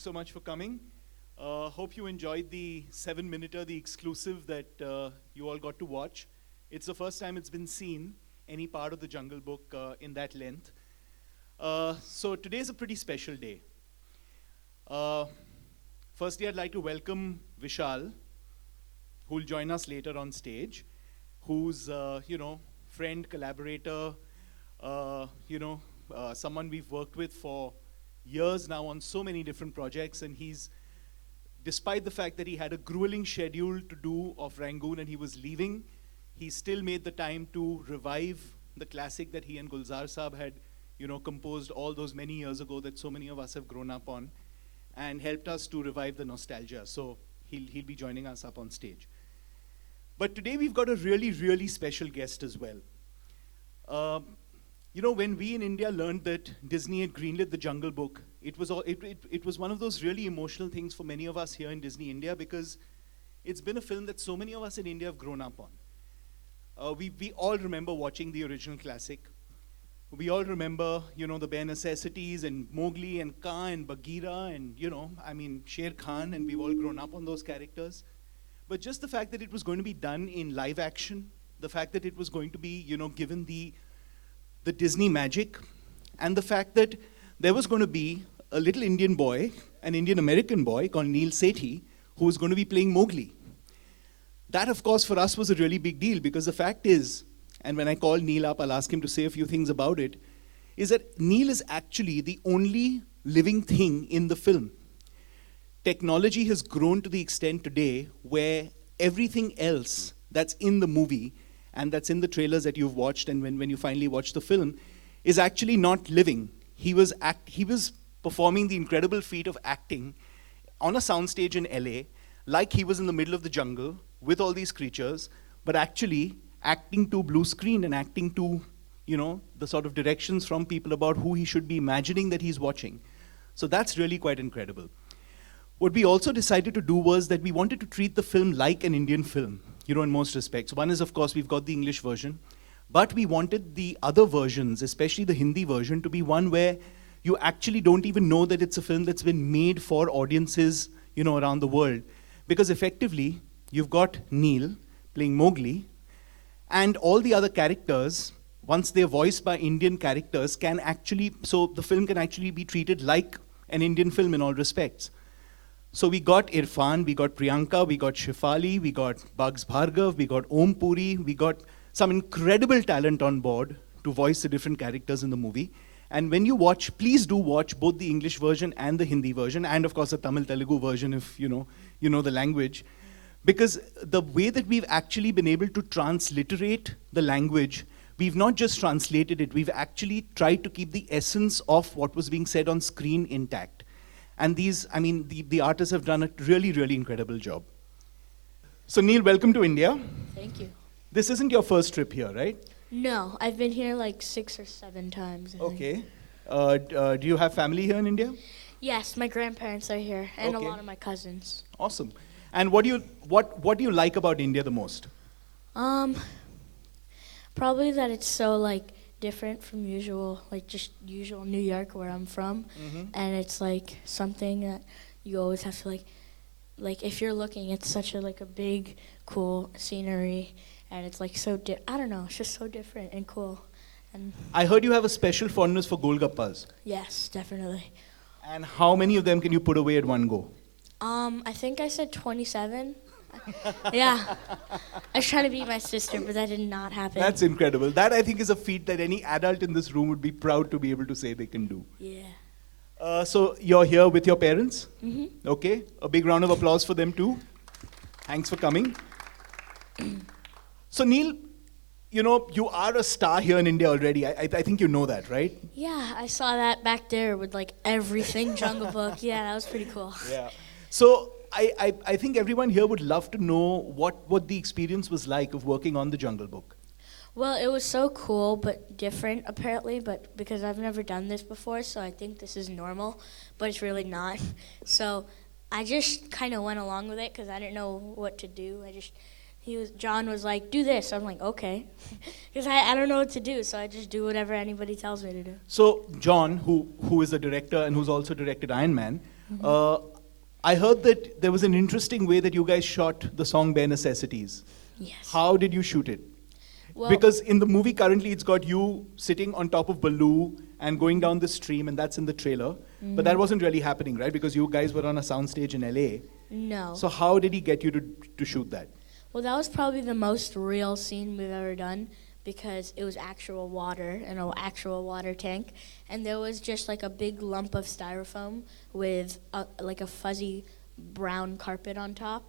Thanks so much for coming. Hope you enjoyed the 7-minuter, the exclusive that you all got to watch. It's the first time it's been seen, any part of the Jungle Book in that length. So today's a pretty special day. Firstly, I'd like to welcome Vishal, who will join us later on stage, who's, friend, collaborator, someone we've worked with for years now on so many different projects, and he's, despite the fact that he had a grueling schedule to do of Rangoon and he was leaving, he still made the time to revive the classic that he and Gulzar Saab had, composed all those many years ago that so many of us have grown up on, and helped us to revive the nostalgia. So he'll be joining us up on stage. But today we've got a really, really special guest as well. When we in India learned that Disney had greenlit the Jungle Book, it was one of those really emotional things for many of us here in Disney India, because it's been a film that so many of us in India have grown up on. We all remember watching the original classic. We all remember, the bare necessities and Mowgli and Kaa and Bagheera and, Sher Khan, and we've all grown up on those characters. But just the fact that it was going to be done in live action, the fact that it was going to be, given the Disney magic, and the fact that there was going to be a little Indian boy, an Indian-American boy called Neil Sethi, who was going to be playing Mowgli. That, of course, for us was a really big deal, because the fact is, and when I call Neil up, I'll ask him to say a few things about it, is that Neil is actually the only living thing in the film. Technology has grown to the extent today where everything else that's in the movie and that's in the trailers that you've watched, and when you finally watch the film, is actually not living. He was performing the incredible feat of acting on a soundstage in LA, like he was in the middle of the jungle with all these creatures, but actually acting to blue screen and acting to, the sort of directions from people about who he should be imagining that he's watching. So that's really quite incredible. What we also decided to do was that we wanted to treat the film like an Indian film, in most respects. One is, of course, we've got the English version, but we wanted the other versions, especially the Hindi version, to be one where you actually don't even know that it's a film that's been made for audiences, around the world. Because effectively, you've got Neil playing Mowgli, and all the other characters, once they're voiced by Indian characters, so the film can actually be treated like an Indian film in all respects. So we got Irfan, we got Priyanka, we got Shefali, we got Bugs Bhargav, we got Om Puri, we got some incredible talent on board to voice the different characters in the movie. And when you watch, please do watch both the English version and the Hindi version, and of course the Tamil Telugu version if you know the language. Because the way that we've actually been able to transliterate the language, we've not just translated it, we've actually tried to keep the essence of what was being said on screen intact. And the artists have done a really, really incredible job. So Neil, welcome to India. Thank you. This isn't your first trip here, right? No, I've been here like 6 or 7 times. I think. Okay. Do you have family here in India? Yes, my grandparents are here, and Okay. a lot of my cousins. Awesome. And what do you like about India the most? Probably that it's so different from usual New York where I'm from, and it's something that you always have to if you're looking, it's such a big, cool scenery, and it's I don't know, it's just so different and cool. And I heard you have a special fondness for Golgappas. yes, definitely. And how many of them can you put away at one go? I think I said 27. Yeah. I was trying to beat my sister, but that did not happen. That's incredible. That, I think, is a feat that any adult in this room would be proud to be able to say they can do. Yeah. So you're here with your parents? Mm-hmm. Okay. A big round of applause for them too. Thanks for coming. So Neil, you are a star here in India already. I think you know that, right? Yeah, I saw that back there with everything Jungle Book. Yeah, that was pretty cool. Yeah. So I think everyone here would love to know what the experience was like of working on the Jungle Book. Well, it was so cool, but different apparently, but because I've never done this before, so I think this is normal, but it's really not. So I just kind of went along with it because I didn't know what to do. John was like, do this. I'm like, okay. Because I don't know what to do, so I just do whatever anybody tells me to do. So John, who is the director and who's also directed Iron Man, Uh, I heard that there was an interesting way that you guys shot the song Bare Necessities. Yes. How did you shoot it? Well, Because in the movie currently it's got you sitting on top of Baloo and going down the stream, and that's in the trailer. But that wasn't really happening, right? Because you guys were on a soundstage in LA. no. So how did he get you to shoot that? Well, that was probably the most real scene we've ever done because it was actual water in an actual water tank, and there was just like a big lump of styrofoam with like a fuzzy brown carpet on top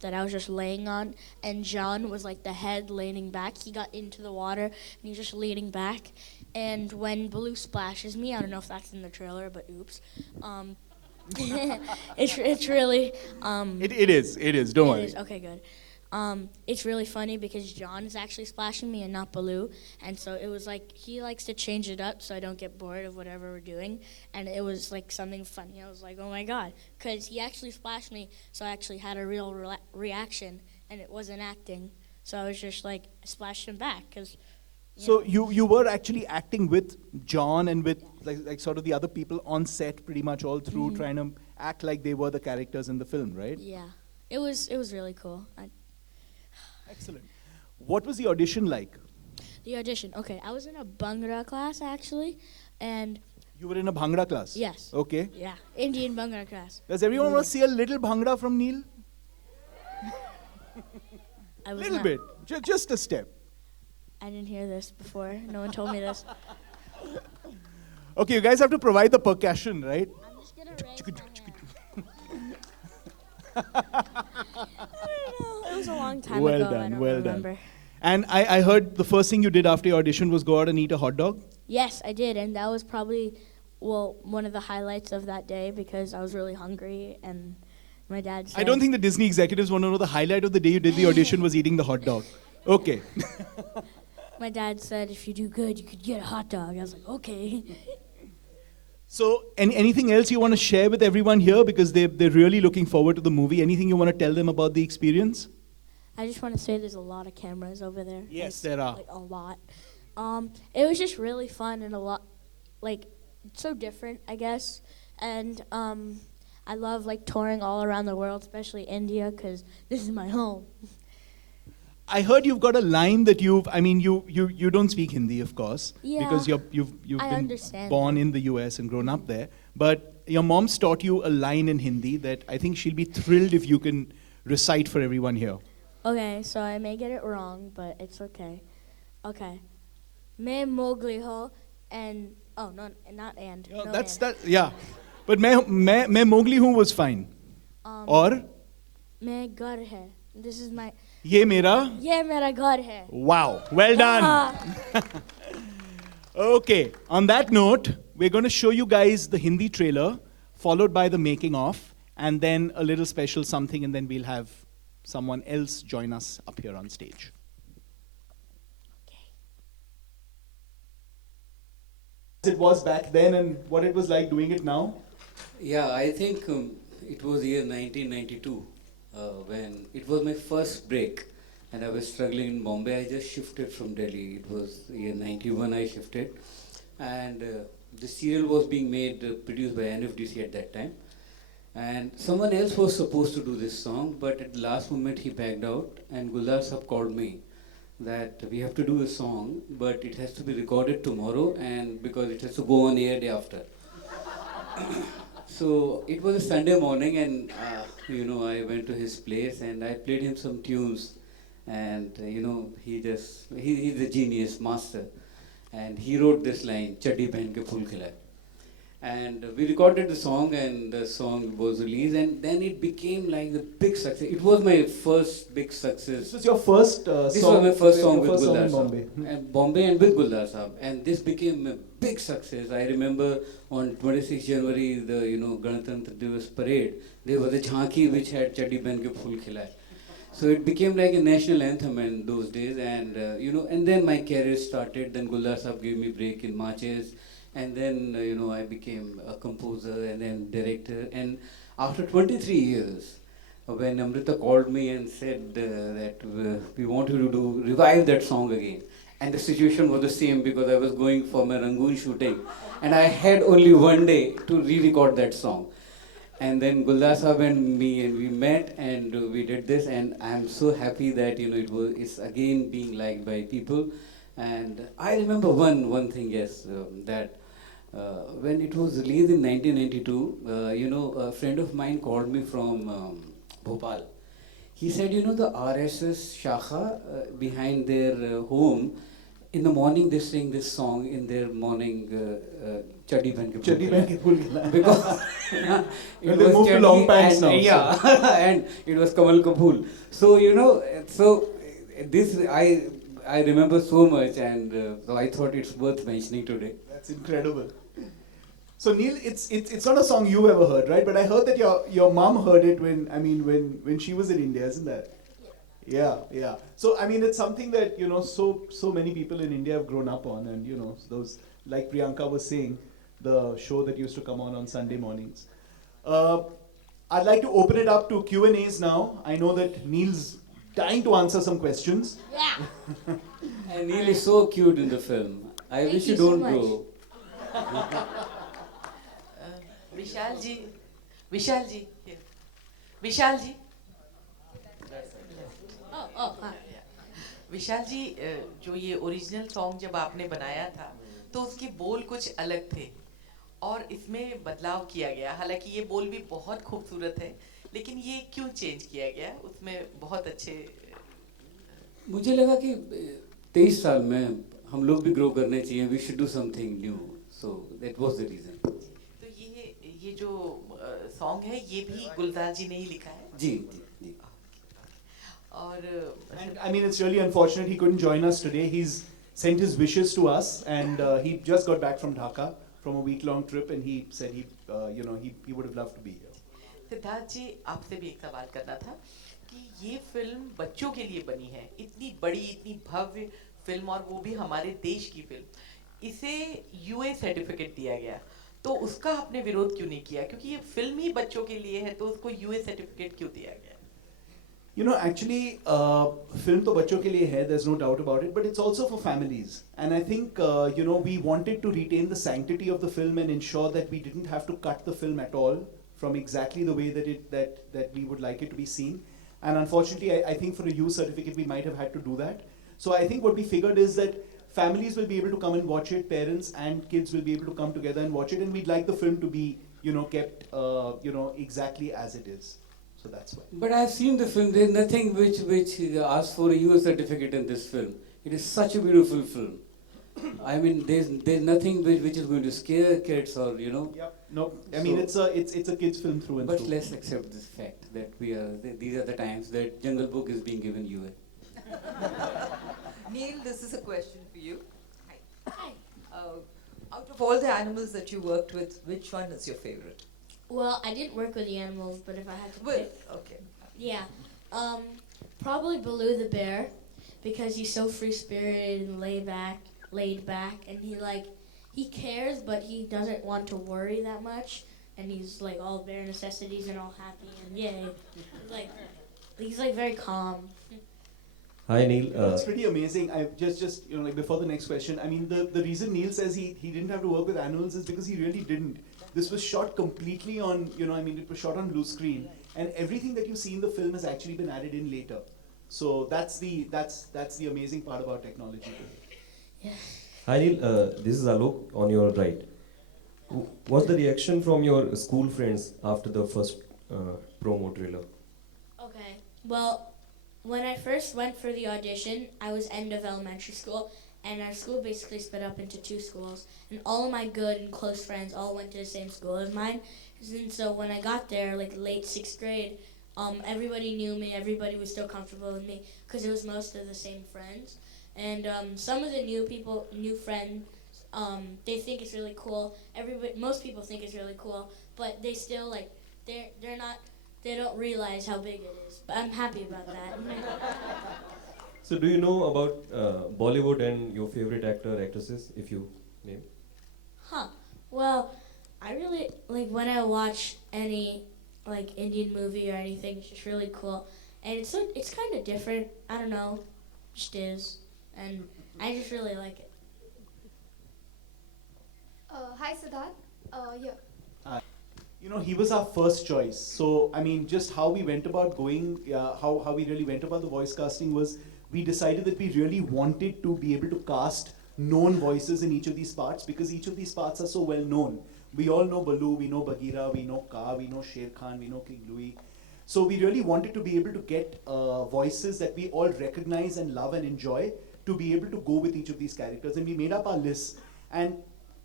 that I was just laying on, and John was like the head leaning back. He got into the water and he was just leaning back. And when Baloo splashes me, I don't know if that's in the trailer, but oops. It's really It is. Don't it worry. is. Okay, good. It's really funny because John is actually splashing me and not Baloo, and so it was like he likes to change it up so I don't get bored of whatever we're doing, and it was like something funny. I was like, oh my god, because he actually splashed me, so I actually had a real reaction, and it wasn't acting. So I was just like I splashed him back because. So you were actually acting with John and with like sort of the other people on set pretty much all through, trying to act like they were the characters in the film, right? Yeah, it was really cool. Excellent. What was the audition like? The audition. Okay, I was in a Bhangra class actually, and You were in a Bhangra class? yes. Okay. Yeah, Indian Bhangra class. Does everyone want to see a little Bhangra from Neil? I was Little not- bit. Just a step. I didn't hear this before. No one told me this. Okay, you guys have to provide the percussion, right? I'm just gonna raise my hand. I don't know. It was a long time Well ago. done, I don't well done. remember. And I heard the first thing you did after your audition was go out and eat a hot dog. Yes, I did, and that was probably one of the highlights of that day because I was really hungry and my dad said. I don't think the Disney executives want to know the highlight of the day you did the audition was eating the hot dog. Okay. My dad said if you do good, you could get a hot dog. I was like, okay. So, anything else you want to share with everyone here because they're really looking forward to the movie? Anything you want to tell them about the experience? I just want to say there's a lot of cameras over there. Yes, Like- there are. Like a lot. It was just really fun and a lot, like, so different, I guess. And I love like touring all around the world, especially India, because this is my home. I heard you've got a line that you don't speak Hindi, of course, Yeah, because you've I been understand born that. in the US and grown up there. But your mom's taught you a line in Hindi that I think she'll be thrilled if you can recite for everyone here. Okay, so I may get it wrong, but it's okay. Okay. Main Mowgli ho and oh no, not and. Yeah, no that's and. that. Yeah, but मैं Mowgli हूँ was fine. और Main ghar hai. This is my. ये मेरा. Ye mera ghar hai. Wow, well done. Ah. Okay, on that note, we're going to show you guys the Hindi trailer, followed by the making of, and then a little special something, and then we'll have someone else join us up here on stage. It was back then and what it was like doing it now? Yeah, I think it was year 1992 when it was my first break and I was struggling in Bombay. I just shifted from Delhi. It was year 91 I shifted and the serial was being made, produced by NFDC at that time. And someone else was supposed to do this song, but at the last moment he backed out and Guldar Sahab called me that we have to do a song, but it has to be recorded tomorrow and because it has to go on air day after. So it was a Sunday morning and I went to his place and I played him some tunes and he's a genius, master. And he wrote this line, Chaddi Pehen ke Phool Khilay. And we recorded the song and the song was released and then it became like the big success. It was my first big success. This was your first This song? was my first song your with first song Guldar in Sahab. Bombay. And Bombay and with Guldar Sahab. And this became a big success. I remember on 26 January, the Ganatantra Divas parade, there was a jhanki which had Chaddi Pehen ke Phool Khilay. So it became like a national anthem in those days. And and then my career started. Then Guldar Sahab gave me break in marches. And then, I became a composer and then director. And after 23 years, when Amrita called me and said that we want you to revive that song again. And the situation was the same because I was going for my Rangoon shooting. And I had only one day to re-record that song. And then Guldar Sahab and me, and we met and we did this, and I'm so happy that it's again being liked by people. And I remember one thing, yes, that when it was released in 1992, a friend of mine called me from Bhopal. He said, the RSS Shakha behind their home, in the morning they sing this song in their morning Chaddi Pehen Ke Phul Chaddi Pehen Ke Phul Khilaya. because Well, they moved to long pants now, yeah, and it was Kamal Kapoor. So this I remember so much, and so I thought it's worth mentioning today. That's incredible. So Neil, it's not a song you've ever heard, right? But I heard that your mom heard it when she was in India, isn't that? Yeah. So I mean, it's something that so many people in India have grown up on, and those, like Priyanka was saying, the show that used to come on Sunday mornings. I'd like to open it up to Q&As now. I know that Neil's dying to answer some questions. Yeah. And Neil is so cute in the film. I Thank wish you you so don't much. grow. Vishal ji Vishal ji here. Vishal ji Oh, hi. विशाल जी जो ये original song जब आपने बनाया था तो उसके बोल कुछ अलग थे और इसमें बदलाव किया गया, हालांकि ये बोल भी बहुत खूबसूरत है, लेकिन ये क्यों चेंज किया गया? उसमें बहुत अच्छे मुझे लगा कि 23 साल में हम लोग भी ग्रो करने चाहिए. We should do something new. So that was the reason. तो ये जो सॉन्ग है ये भी गुलजार जी ने ही लिखा है. जी. और And I mean, it's really unfortunate he couldn't join us today. He's sent his wishes to us, and he just got back from Dhaka from a week-long trip, and he said he would have loved to be here. Siddharth जी, आपसे भी एक सवाल करना था कि ये film बच्चों के लिए बनी है, इतनी बड़ी इतनी भव्य फिल्म, और वो भी हमारे देश की फिल्म, इसे यूए सर्टिफिकेट दिया गया, तो उसका आपने विरोध क्यों नहीं किया? क्योंकि ये फिल्म ही बच्चों के लिए है, तो उसको यूए सर्टिफिकेट क्यों दिया गया? Actually, film to bachcho ke liye hai, there's no doubt about it, but it's also for families. And I think, we wanted to retain the sanctity of the film and ensure that we didn't have to cut the film at all from exactly the way that we would like it to be seen. And unfortunately, I think for a U certificate, we might have had to do that. So I think what we figured is that families will be able to come and watch it, parents and kids will be able to come together and watch it, and we'd like the film to be, kept, exactly as it is. So that's why. But I've seen the film. There's nothing which asks for a US certificate in this film. It is such a beautiful film. I mean, there's nothing which is going to scare kids or Yep. No, I mean, it's a kids film through and But through. let's accept this fact that these are the times that Jungle Book is being given UA. Neil, this is a question for you. Hi. Hi. Out of all the animals that you worked with, which one is your favorite? Well, I didn't work with the animals, but if I had to pick, Okay. yeah, probably Baloo the bear, because he's so free-spirited and laid back, and he cares, but he doesn't want to worry that much, and he's like all bare necessities and all happy and yay, he's very calm. Hi Neil. It's pretty amazing. I just before the next question, I mean, the reason Neil says he didn't have to work with animals is because he really didn't. This was shot completely on, it was shot on blue screen, and everything that you see in the film has actually been added in later. So that's the amazing part about technology. Hi Neil. This is Alok on your right. What's the reaction from your school friends after the first promo trailer? Okay, well, when I first went for the audition, I was end of elementary school, and our school basically split up into two schools, and all of my good and close friends all went to the same school as mine. And so when I got there, late 6th grade, everybody knew me, everybody was still comfortable with me, because it was most of the same friends. And some of the new friends, they think it's really cool. Most people think it's really cool, but they still they don't realize how big it is. But I'm happy about that. So do you know about Bollywood and your favorite actor, actresses, if you name? Huh. Well, I really when I watch any Indian movie or anything. It's just really cool, and it's kind of different. I don't know, just is, and I just really like it. Hi Siddharth. Yeah. You know, he was our first choice. So, I mean, just how we went about going, how we really went about the voice casting was we decided that we really wanted to be able to cast known voices in each of these parts because each of these parts are so well known. We all know Baloo, we know Bagheera, we know Kaa, we know Sher Khan, we know King Louis. So we really wanted to be able to get voices that we all recognize and love and enjoy to be able to go with each of these characters. And we made up our lists. And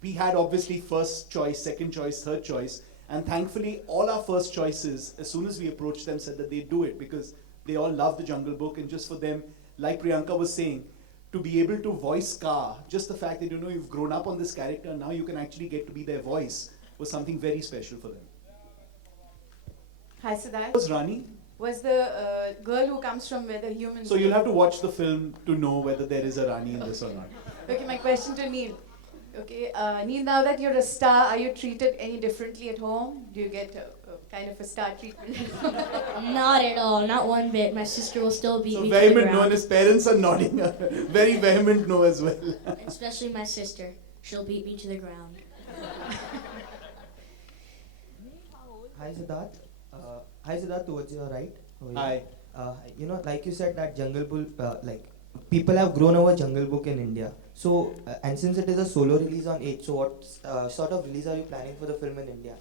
we had obviously first choice, second choice, third choice. And thankfully, all our first choices, as soon as we approached them, said that they'd do it because they all love the Jungle Book. And just for them, like Priyanka was saying, to be able to voice Kaa, just the fact that you know you've grown up on this character and now you can actually get to be their voice was something very special for them. Hi, Siddharth. Was Rani? Was the girl who comes from where the humans So you'll live. have to watch the film to know whether there is a Rani in this or not. Okay, my question to Neil. Okay, Neil, now that you're a star, are you treated any differently at home? Do you get kind of a star treatment? Not at all, not one bit. My sister will still beat So me to the vehement no, and ground. his parents are nodding. Very vehement no as well. Especially my sister. She'll beat me to the ground. Hi Siddharth. Hi Siddharth, towards your right. over here. Hi. You know, like you said that Jungle Book, like people have grown over Jungle Book in India. So, and since it is a solo release on 8, so what sort of release are you planning for the film in India?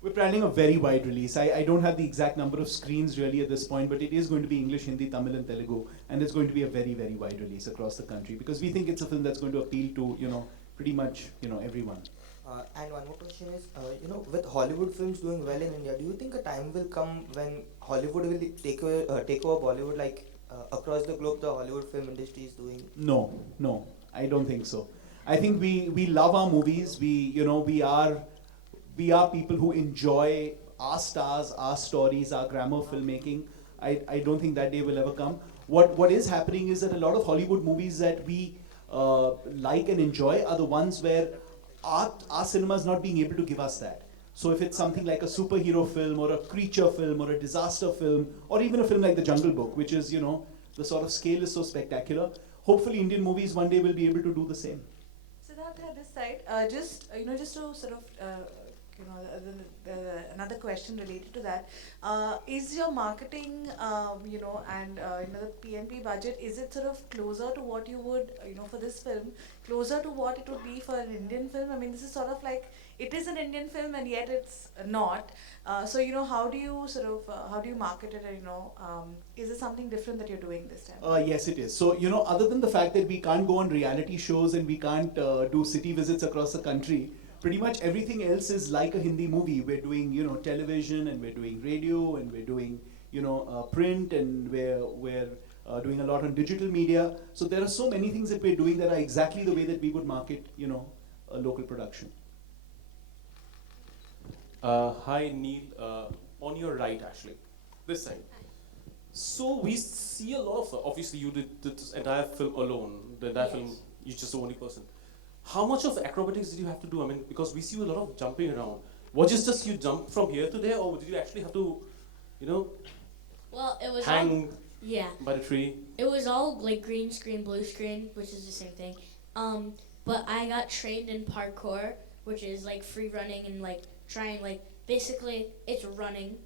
We're planning a very wide release. I don't have the exact number of screens really at this point, but it is going to be English, Hindi, Tamil and Telugu. And it's going to be a very, very wide release across the country because we think it's a film that's going to appeal to, you know, pretty much, you know, everyone. And one more question is, you know, with Hollywood films doing well in India, do you think a time will come when Hollywood will take over Bollywood, like across the globe the Hollywood film industry is doing? No, I don't think so. I think we love our movies. We are people who enjoy our stars, our stories, our grammar filmmaking. I don't think that day will ever come. What is happening is that a lot of Hollywood movies that we like and enjoy are the ones where our cinema is not being able to give us that. So if it's something like a superhero film or a creature film or a disaster film or even a film like The Jungle Book, which is, you know, the sort of scale is so spectacular, hopefully Indian movies one day will be able to do the same. Siddharth, at this side, just to sort of another question related to that, is your marketing and the PNP budget, is it sort of closer to what you would for this film, closer to what it would be for an Indian film? I mean, this is sort of like, it is an Indian film and yet it's not. So how do you how do you market it? Is it something different that you're doing this time? Yes, it is. So, other than the fact that we can't go on reality shows and we can't do city visits across the country, pretty much everything else is like a Hindi movie. We're doing, television and we're doing radio and we're doing, print and we're doing a lot on digital media. So there are so many things that we're doing that are exactly the way that we would market, a local production. Hi Neil, on your right actually, this side. So we see a lot of, obviously you did this entire film alone, the entire film, you're just the only person. How much of acrobatics did you have to do? I mean, because we see a lot of jumping around. Was it just you jump from here to there, or did you actually have to, Well, it was hang yeah. by the tree? It was all like green screen, blue screen, which is the same thing. But I got trained in parkour, which is like free running and like trying basically it's running,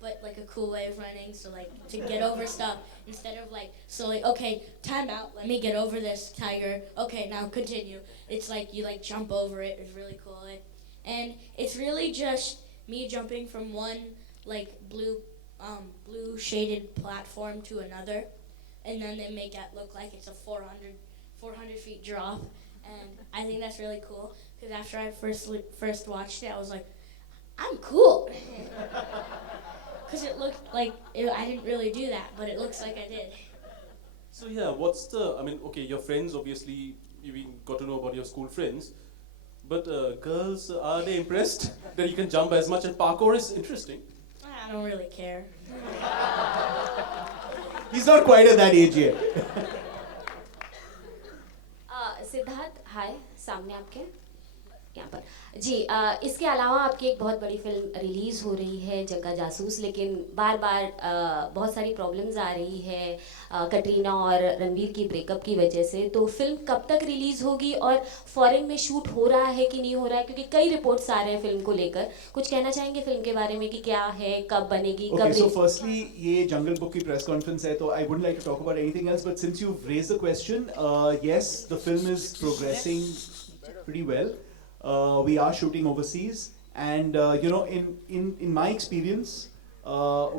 but like a cool way of running. So like to get over stuff instead of okay, time out. Let me get over this tiger. Okay, now continue. It's like you jump over it. It's really cool. And it's really just me jumping from one blue shaded platform to another, and then they make it look like it's a 400 feet drop, and I think that's really cool because after I first watched it, I was like, I'm cool, because it looked like I didn't really do that, but it looks like I did. So yeah, okay, your friends, obviously, you got to know about your school friends, but girls, are they impressed that you can jump as much? And parkour is interesting. I don't really care. He's not quite at that age yet. Siddharth हाय सामने आपके यहाँ पर जी। इसके अलावा आपकी एक बहुत बड़ी फिल्म रिलीज़ हो रही है जग्गा जासूस, लेकिन बार बार बहुत सारी प्रॉब्लम्स आ रही है कटरीना और रणबीर की ब्रेकअप की वजह से। तो फिल्म कब तक रिलीज़ होगी और फॉरेन में शूट हो रहा है कि नहीं हो रहा है, क्योंकि कई रिपोर्ट्स आ रहे हैं फिल्म को लेकर। कुछ कहना चाहेंगे फिल्म के बारे में कि क्या है, कब बनेगी, Okay, कब so firstly, ये Jungle Book की press conference है, तो I wouldn't like to talk about anything else. But since you've raised the question, yes, the film is progressing pretty well. We are shooting overseas, and you know, in my experience,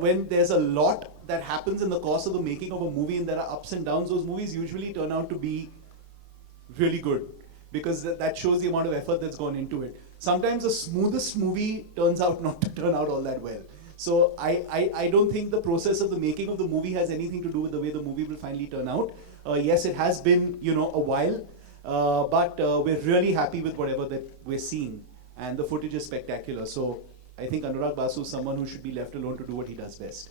when there's a lot that happens in the course of the making of a movie, and there are ups and downs, those movies usually turn out to be really good because that shows the amount of effort that's gone into it. Sometimes the smoothest movie turns out not to turn out all that well. So I don't think the process of the making of the movie has anything to do with the way the movie will finally turn out. Yes, it has been, you know, a while, but we're really happy with whatever that we're seeing, and the footage is spectacular. So I think Anurag Basu is someone who should be left alone to do what he does best.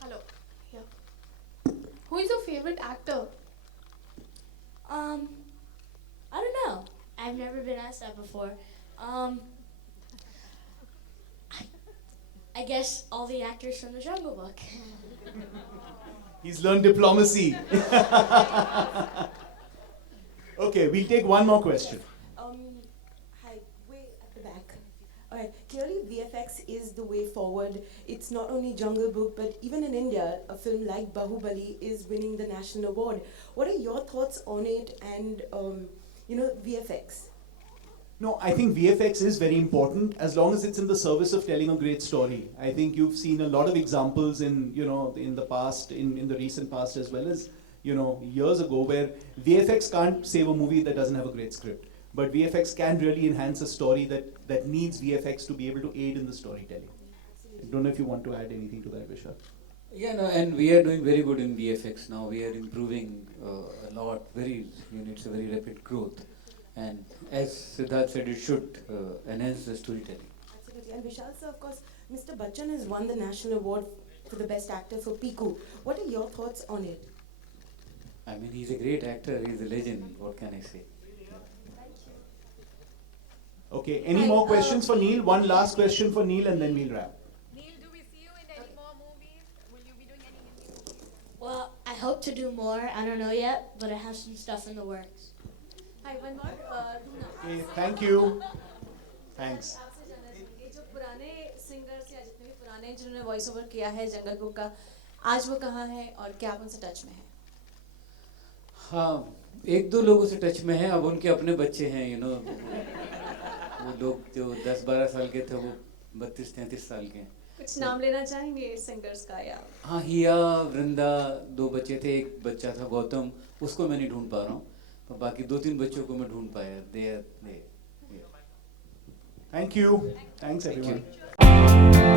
Hello. Yeah. Who is your favorite actor? I don't know. I've never been asked that before. I guess all the actors from the Jungle Book. He's learned diplomacy. Okay, we'll take one more question. Hi, way at the back. Alright, clearly VFX is the way forward. It's not only Jungle Book, but even in India, a film like Bahubali is winning the national award. What are your thoughts on it and, VFX? No, I think VFX is very important as long as it's in the service of telling a great story. I think you've seen a lot of examples in the past, in the recent past as well as years ago, where VFX can't save a movie that doesn't have a great script, but VFX can really enhance a story that needs VFX to be able to aid in the storytelling. I don't know if you want to add anything to that, Vishal. Yeah, no, and we are doing very good in VFX now. We are improving a lot. It's a very rapid growth. And as Siddharth said, it should enhance the storytelling. Absolutely. And Vishal sir, of course, Mr. Bachchan has won the national award for the best actor for Piku. What are your thoughts on it? I mean, he's a great actor. He's a legend. What can I say? Okay, any more questions for Neil? One last question for Neil and then we'll wrap. Neil, do we see you in any more movies? Will you be doing any Hindi movies? Well, I hope to do more. I don't know yet, but I have some stuff in the works. Hi, one more. Okay, thank you. Thanks. आपसे जानना चाहेंगे जो पुराने singers या जितने भी पुराने जिन्होंने वॉइस ओवर किया है जंगल बुक का, आज वो कहाँ है और क्या आप उनसे टच में हैं? हाँ, एक दो लोगों से टच में है। अब उनके अपने बच्चे हैं, वो लोग जो 10-12 साल के थे वो 32-33 साल के हैं। कुछ नाम लेना चाहेंगे सिंगर्स का या? हाँ, हिया, वृंदा, 2 बच्चे थे। एक बच्चा था गौतम, उसको मैं नहीं ढूंढ पा रहा हूँ, पर बाकी 2-3 बच्चों को मैं ढूंढ पाया। Thank you. Thanks everyone.